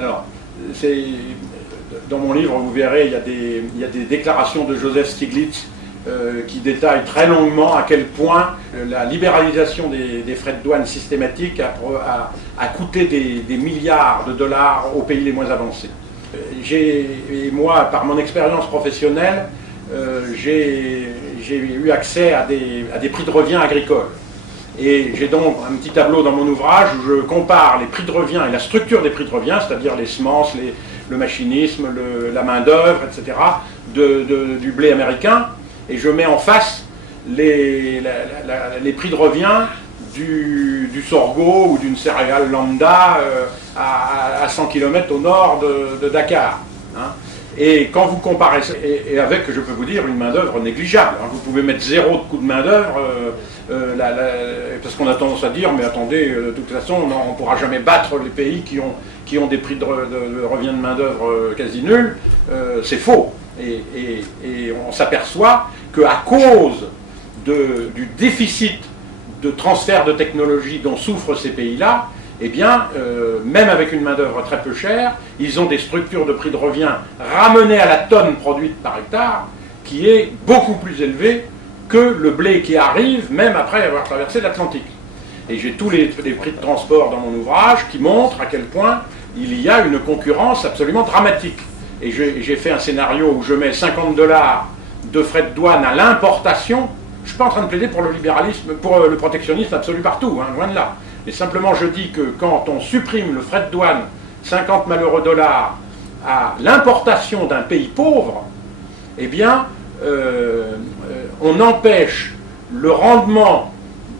Alors, dans mon livre, vous verrez, il y a des déclarations de Joseph Stiglitz qui détaillent très longuement à quel point la libéralisation des frais de douane systématiques a coûté des milliards de dollars aux pays les moins avancés. Et moi, par mon expérience professionnelle, j'ai eu accès à des prix de revient agricoles. Et j'ai donc un petit tableau dans mon ouvrage où je compare les prix de revient et la structure des prix de revient, c'est-à-dire les semences, le machinisme, la main-d'œuvre, etc., du blé américain, et je mets en face les prix de revient du sorgho ou d'une céréale lambda à 100 km au nord de Dakar. Hein. Et quand vous comparez ça, et avec, je peux vous dire, une main-d'œuvre négligeable, hein, vous pouvez mettre 0 de coût de main-d'œuvre, parce qu'on a tendance à dire, mais attendez, de toute façon, on ne pourra jamais battre les pays qui ont des prix de revient de main-d'œuvre quasi nuls. C'est faux. Et on s'aperçoit qu'à cause du déficit de transfert de technologie dont souffrent ces pays-là, eh bien, même avec une main-d'œuvre très peu chère, ils ont des structures de prix de revient ramenées à la tonne produite par hectare qui est beaucoup plus élevée que le blé qui arrive, même après avoir traversé l'Atlantique. Et j'ai tous les prix de transport dans mon ouvrage qui montrent à quel point il y a une concurrence absolument dramatique. Et j'ai fait un scénario où je mets 50 $ de frais de douane à l'importation. Je ne suis pas en train de plaider pour le libéralisme, pour le protectionnisme absolu partout, hein, loin de là. Mais simplement je dis que quand on supprime le frais de douane, 50 malheureux dollars, à l'importation d'un pays pauvre, eh bien, on empêche le rendement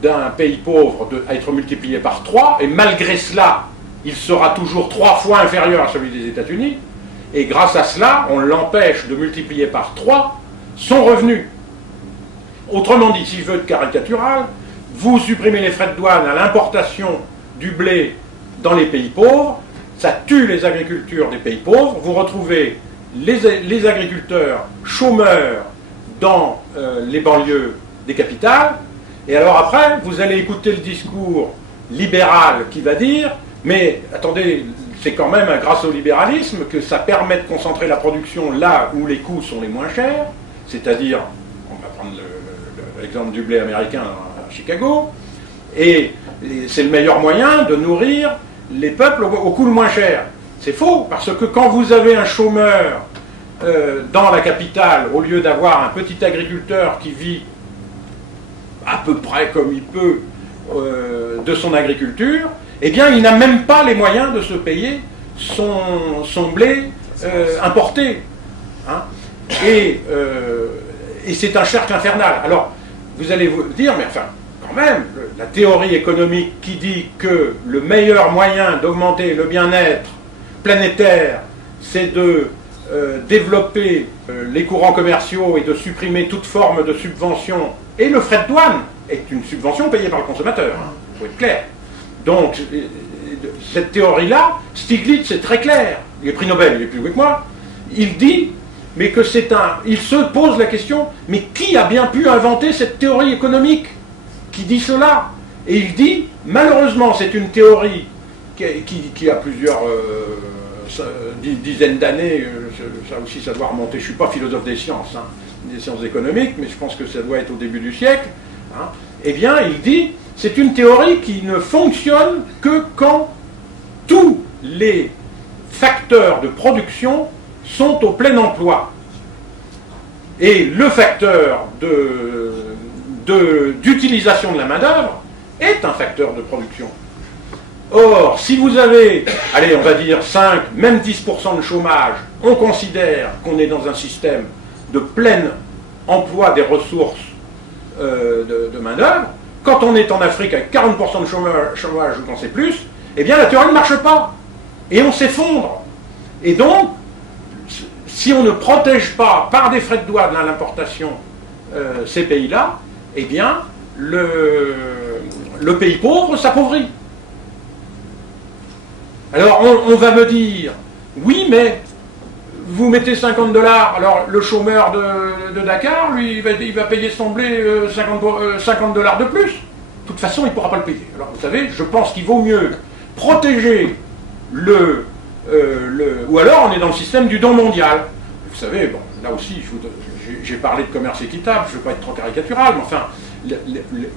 d'un pays pauvre à être multiplié par 3, et malgré cela, il sera toujours 3 fois inférieur à celui des États-Unis, et grâce à cela, on l'empêche de multiplier par 3 son revenu. Autrement dit, si je veux être caricatural, vous supprimez les frais de douane à l'importation du blé dans les pays pauvres, ça tue les agricultures des pays pauvres, vous retrouvez les agriculteurs chômeurs dans les banlieues des capitales, et alors après, vous allez écouter le discours libéral qui va dire « mais attendez, c'est quand même grâce au libéralisme que ça permet de concentrer la production là où les coûts sont les moins chers, c'est-à-dire, on va prendre l'exemple du blé américain à Chicago, et c'est le meilleur moyen de nourrir les peuples au coût le moins cher. » C'est faux, parce que quand vous avez un chômeur dans la capitale, au lieu d'avoir un petit agriculteur qui vit à peu près comme il peut de son agriculture, eh bien il n'a même pas les moyens de se payer son blé importé. Hein. Et c'est un cercle infernal. Alors, vous allez vous dire, mais enfin, quand même, la théorie économique qui dit que le meilleur moyen d'augmenter le bien-être planétaire, c'est de développer les courants commerciaux et de supprimer toute forme de subvention, et le frais de douane est une subvention payée par le consommateur, il faut être clair. Donc, cette théorie-là, Stiglitz, c'est très clair, il est prix Nobel, il est plus doué que moi, il dit, mais que il se pose la question, mais qui a bien pu inventer cette théorie économique qui dit cela? Et il dit, malheureusement, c'est une théorie qui a plusieurs dizaines d'années, ça aussi ça doit remonter, je ne suis pas philosophe des sciences économiques, mais je pense que ça doit être au début du siècle, hein. Eh bien, il dit, c'est une théorie qui ne fonctionne que quand tous les facteurs de production sont au plein emploi. Et le facteur d'utilisation de la main-d'œuvre est un facteur de production. Or, si vous avez, allez, on va dire 5, même 10% de chômage, on considère qu'on est dans un système de plein emploi des ressources de main-d'œuvre. Quand on est en Afrique avec 40% de chômage ou qu'on sait plus, eh bien la théorie ne marche pas. Et on s'effondre. Et donc, si on ne protège pas par des frais de douane à l'importation ces pays-là, eh bien le pays pauvre s'appauvrit. Alors on va me dire, oui mais vous mettez 50 $, alors le chômeur de Dakar, lui, il va payer son blé 50 $ de plus. De toute façon, il ne pourra pas le payer. Alors vous savez, je pense qu'il vaut mieux protéger ou alors on est dans le système du don mondial. Vous savez, bon, là aussi, j'ai parlé de commerce équitable, je ne veux pas être trop caricatural, mais enfin,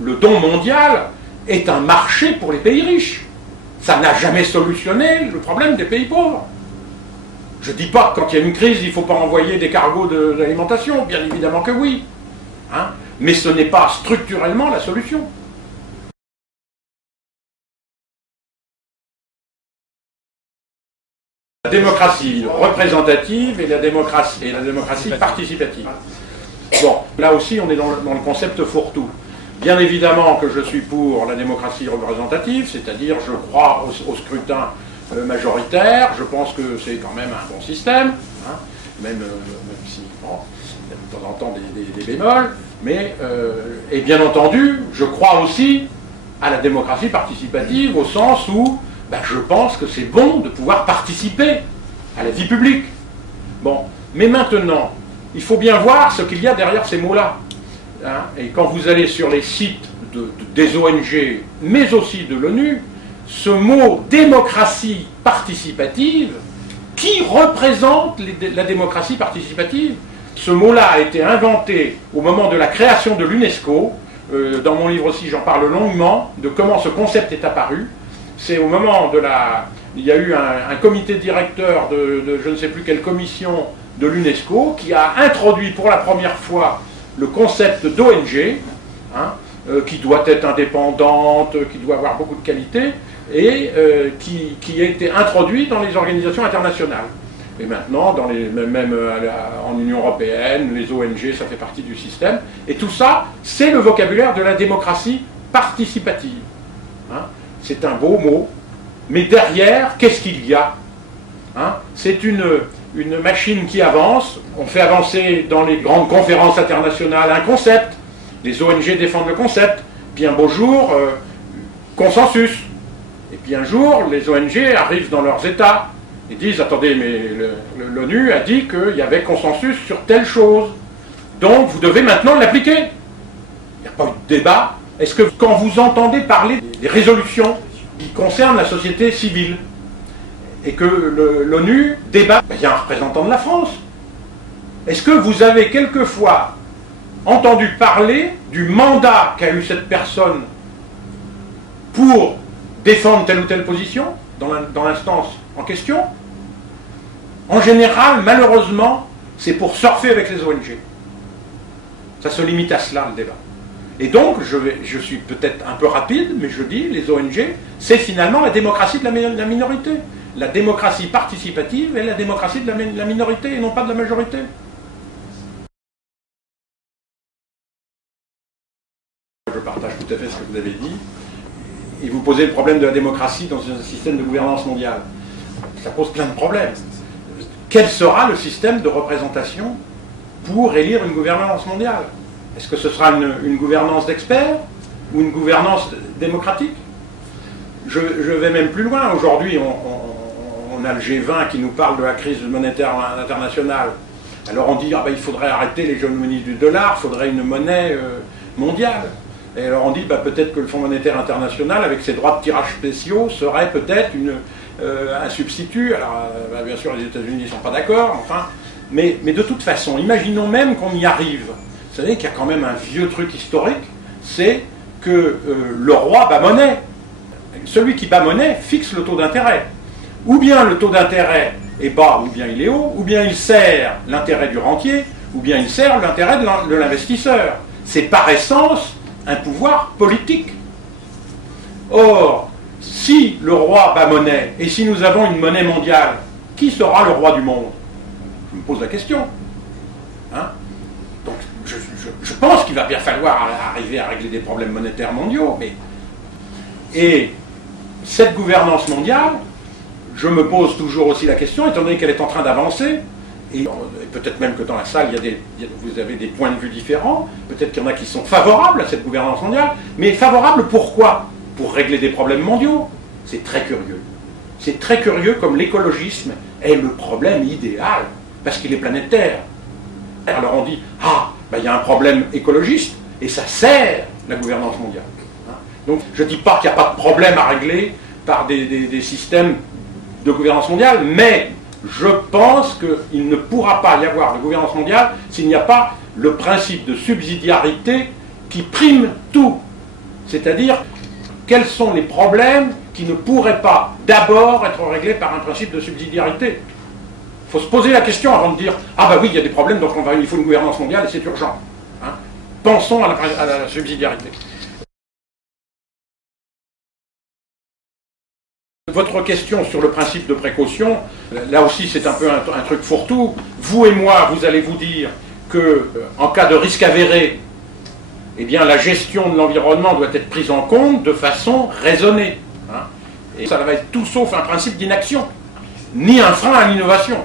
le don mondial est un marché pour les pays riches. Ça n'a jamais solutionné le problème des pays pauvres. Je ne dis pas que quand il y a une crise, il ne faut pas envoyer des cargos d'alimentation, bien évidemment que oui. Hein, mais ce n'est pas structurellement la solution. La démocratie représentative et la démocratie participative. Bon, là aussi on est dans le concept fourre-tout. Bien évidemment que je suis pour la démocratie représentative, c'est-à-dire je crois au scrutin majoritaire, je pense que c'est quand même un bon système, hein, même si bon, il y a de temps en temps des bémols, mais et bien entendu, je crois aussi à la démocratie participative au sens où je pense que c'est bon de pouvoir participer à la vie publique. Bon, mais maintenant, il faut bien voir ce qu'il y a derrière ces mots-là. Hein, et quand vous allez sur les sites des ONG, mais aussi de l'ONU, ce mot démocratie participative, qui représente la démocratie participative? Ce mot-là a été inventé au moment de la création de l'UNESCO. Dans mon livre aussi, j'en parle longuement, de comment ce concept est apparu. C'est au moment de il y a eu un comité directeur de je ne sais plus quelle commission de l'UNESCO qui a introduit pour la première fois le concept d'ONG, hein, qui doit être indépendante, qui doit avoir beaucoup de qualité, et qui a été introduit dans les organisations internationales. Et maintenant, même en Union européenne, les ONG, ça fait partie du système. Et tout ça, c'est le vocabulaire de la démocratie participative. Hein. C'est un beau mot, mais derrière, qu'est-ce qu'il y a? Hein? C'est une machine qui avance. On fait avancer dans les grandes conférences internationales un concept. Les ONG défendent le concept. Puis un beau jour, consensus. Et puis un jour, les ONG arrivent dans leurs États et disent « Attendez, mais l'ONU a dit qu'il y avait consensus sur telle chose. Donc vous devez maintenant l'appliquer. » Il n'y a pas eu de débat. Est-ce que quand vous entendez parler des résolutions qui concernent la société civile et que l'ONU débat, il y a un représentant de la France. Est-ce que vous avez quelquefois entendu parler du mandat qu'a eu cette personne pour défendre telle ou telle position dans l'instance en question? En général, malheureusement, c'est pour surfer avec les ONG. Ça se limite à cela, le débat. Et donc, je suis peut-être un peu rapide, mais je dis, les ONG, c'est finalement la démocratie de la minorité. La démocratie participative est la démocratie de la minorité et non pas de la majorité. Je partage tout à fait ce que vous avez dit. Et vous posez le problème de la démocratie dans un système de gouvernance mondiale. Ça pose plein de problèmes. Quel sera le système de représentation pour élire une gouvernance mondiale? Est-ce que ce sera une gouvernance d'experts ou une gouvernance démocratique? Je vais même plus loin. Aujourd'hui, on a le G20 qui nous parle de la crise monétaire internationale. Alors on dit il faudrait arrêter l'hégémonie du dollar, il faudrait une monnaie mondiale. Et alors on dit peut-être que le Fonds monétaire international, avec ses droits de tirage spéciaux, serait peut-être un substitut. Alors bien sûr les États-Unis ne sont pas d'accord, enfin, mais de toute façon, imaginons même qu'on y arrive. Vous savez qu'il y a quand même un vieux truc historique, c'est que le roi bat monnaie. Celui qui bat monnaie fixe le taux d'intérêt. Ou bien le taux d'intérêt est bas, ou bien il est haut, ou bien il sert l'intérêt du rentier, ou bien il sert l'intérêt de l'investisseur. C'est par essence un pouvoir politique. Or, si le roi bat monnaie, et si nous avons une monnaie mondiale, qui sera le roi du monde? Je me pose la question. Hein? Donc, je pense qu'il va bien falloir arriver à régler des problèmes monétaires mondiaux. Et cette gouvernance mondiale, je me pose toujours aussi la question, étant donné qu'elle est en train d'avancer, et peut-être même que dans la salle, vous avez des points de vue différents, peut-être qu'il y en a qui sont favorables à cette gouvernance mondiale, mais favorables pourquoi? Pour régler des problèmes mondiaux. C'est très curieux. C'est très curieux comme l'écologisme est le problème idéal, parce qu'il est planétaire. Alors on dit, il y a un problème écologiste, et ça sert la gouvernance mondiale. Donc je ne dis pas qu'il n'y a pas de problème à régler par des systèmes de gouvernance mondiale, mais je pense qu'il ne pourra pas y avoir de gouvernance mondiale s'il n'y a pas le principe de subsidiarité qui prime tout. C'est-à-dire, quels sont les problèmes qui ne pourraient pas d'abord être réglés par un principe de subsidiarité? Il faut se poser la question avant de dire « Ah bah oui, il y a des problèmes, donc il faut une gouvernance mondiale et c'est urgent. Hein » Pensons à la subsidiarité. Votre question sur le principe de précaution, là aussi c'est un peu un truc fourre-tout. Vous et moi, vous allez vous dire que en cas de risque avéré, eh bien la gestion de l'environnement doit être prise en compte de façon raisonnée. Hein. Et ça va être tout sauf un principe d'inaction, ni un frein à l'innovation.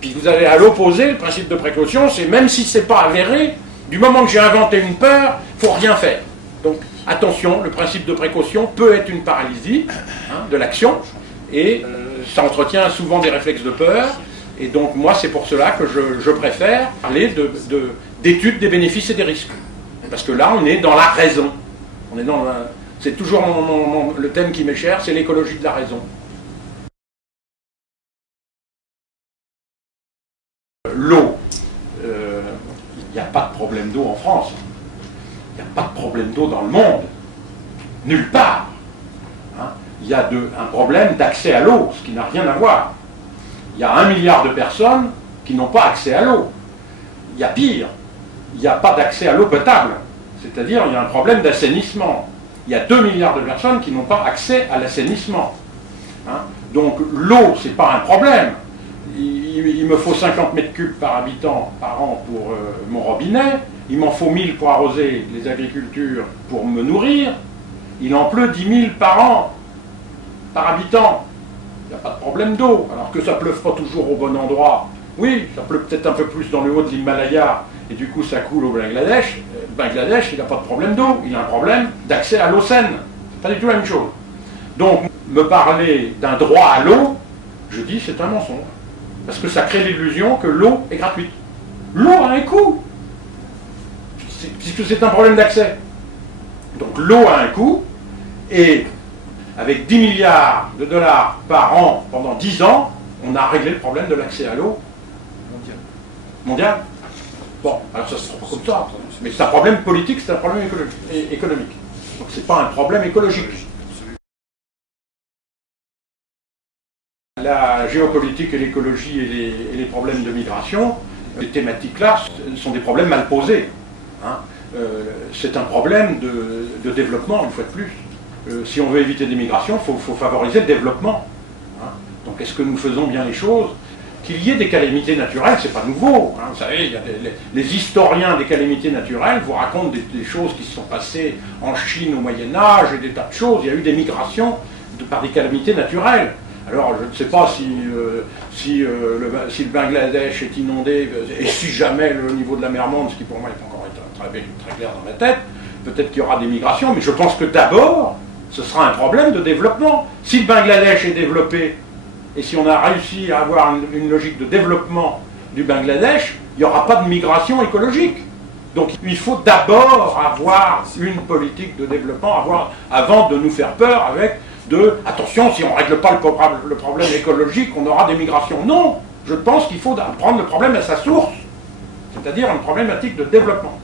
Puis vous avez à l'opposé, le principe de précaution, c'est même si ce n'est pas avéré, du moment que j'ai inventé une peur, il ne faut rien faire. Donc attention, le principe de précaution peut être une paralysie de l'action, et ça entretient souvent des réflexes de peur, et donc moi c'est pour cela que je préfère parler d'études des bénéfices et des risques. Parce que là on est dans la raison. C'est toujours le thème qui m'est cher, c'est l'écologie de la raison. L'eau, il n'y a pas de problème d'eau en France. Il n'y a pas de problème d'eau dans le monde. Nulle part. Hein. Il y a un problème d'accès à l'eau, ce qui n'a rien à voir. Il y a 1 milliard de personnes qui n'ont pas accès à l'eau. Il y a pire. Il n'y a pas d'accès à l'eau potable. C'est-à-dire, il y a un problème d'assainissement. Il y a 2 milliards de personnes qui n'ont pas accès à l'assainissement. Hein. Donc l'eau, ce n'est pas un problème. Il me faut 50 mètres cubes par habitant par an pour mon robinet. Il m'en faut 1000 pour arroser les agricultures pour me nourrir. Il en pleut 10 000 par an, par habitant. Il n'y a pas de problème d'eau. Alors que ça ne pleuve pas toujours au bon endroit. Oui, ça pleut peut-être un peu plus dans le haut de l'Himalaya, et du coup ça coule au Bangladesh. Le Bangladesh, il n'a pas de problème d'eau. Il a un problème d'accès à l'eau saine. C'est pas du tout la même chose. Donc, me parler d'un droit à l'eau, je dis c'est un mensonge. Parce que ça crée l'illusion que l'eau est gratuite. L'eau a un coût. Puisque c'est un problème d'accès. Donc l'eau a un coût, et avec 10 milliards de dollars par an pendant 10 ans, on a réglé le problème de l'accès à l'eau mondial. Bon, alors ça se trouve comme ça. Mais c'est un problème politique, c'est un problème économique. Donc c'est pas un problème écologique. La géopolitique et l'écologie et les problèmes de migration, les thématiques-là sont des problèmes mal posés. Hein. C'est un problème de développement, une fois de plus. Si on veut éviter des migrations, il faut favoriser le développement. Hein. Donc est-ce que nous faisons bien les choses? Qu'il y ait des calamités naturelles, c'est pas nouveau. Hein. Vous savez, il y a les historiens des calamités naturelles vous racontent des choses qui se sont passées en Chine au Moyen-Âge, et des tas de choses. Il y a eu des migrations par des calamités naturelles. Alors, je ne sais pas si le Bangladesh est inondé, et si jamais le niveau de la mer monte, ce qui pour moi est encore très clair dans ma tête, peut-être qu'il y aura des migrations, mais je pense que d'abord, ce sera un problème de développement. Si le Bangladesh est développé, et si on a réussi à avoir une logique de développement du Bangladesh, il n'y aura pas de migration écologique. Donc il faut d'abord avoir une politique de développement avant de nous faire peur avec attention, si on ne règle pas le problème écologique, on aura des migrations. Non, je pense qu'il faut prendre le problème à sa source, c'est-à-dire une problématique de développement.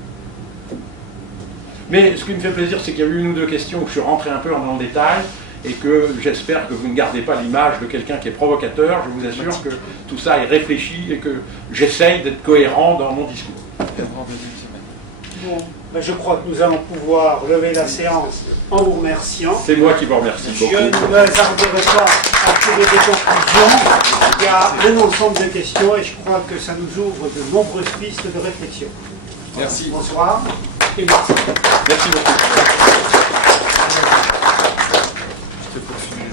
Mais ce qui me fait plaisir, c'est qu'il y a eu 1 ou 2 questions où je suis rentré un peu dans le détail, et que j'espère que vous ne gardez pas l'image de quelqu'un qui est provocateur. Je vous assure que tout ça est réfléchi et que j'essaye d'être cohérent dans mon discours. Bon, ben je crois que nous allons pouvoir lever la séance en vous remerciant. C'est moi qui vous remercie beaucoup. Je ne m'attarderai pas à tirer des conclusions. Il y a un ensemble de questions et je crois que ça nous ouvre de nombreuses pistes de réflexion. Merci. Bonsoir et merci. Merci beaucoup. Je te poursuis.